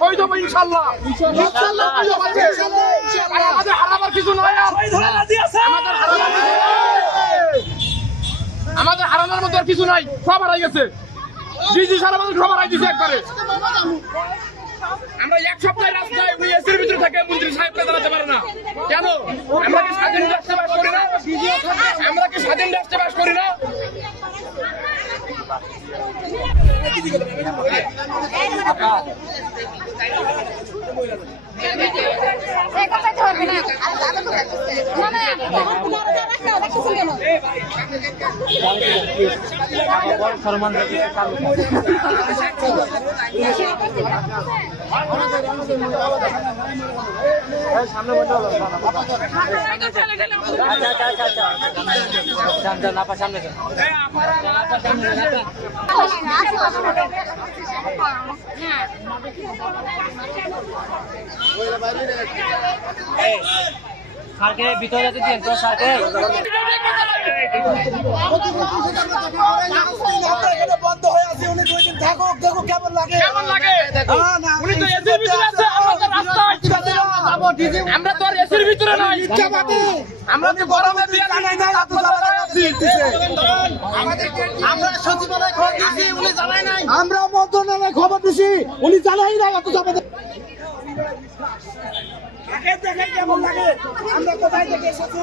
শহীদ হবো ইনশাল্লাহ। আমাদের হারাবার কিছু নয়, আমাদের হারানোর মতো আর কিছু নাই, সব হারাই গেছে। জি সারা বছর সব হারাই দিচ্ছে একবারে। আমরা এক সপ্তাহের রাস্তায় উনি এসির ভিতরে থাকে, মন্ত্রী সাহেবকে জানাতে পারে না কেন? আমরা কি স্বাধীন রাষ্ট্রে বাস করি না? আমরা কি স্বাধীন রাষ্ট্রে বাস করি না? সারকে ভিতরে যেতে দিন তো সারকে বন্ধ হয়ে আছে, উনি 2 দিন থাকুক, দেখো কেমন লাগে। উনি তো এসির ভিতরে আছে, আমাদের রাস্তায় আমরা তো আর এসির ভিতরে নাই। আমরা তো গরমে বিকালে নাই, এত জ্বালায় আছি। আমরা সচিবালয়ে খবর দিয়েছি, উনি জানায় নাই। আমরা মন্ত্রণালয়ে খবর দিছি, উনি জানাই নাই। এত যাবে দেখেন কেমন লাগে। আমরা কোথায় থেকে এসেছি?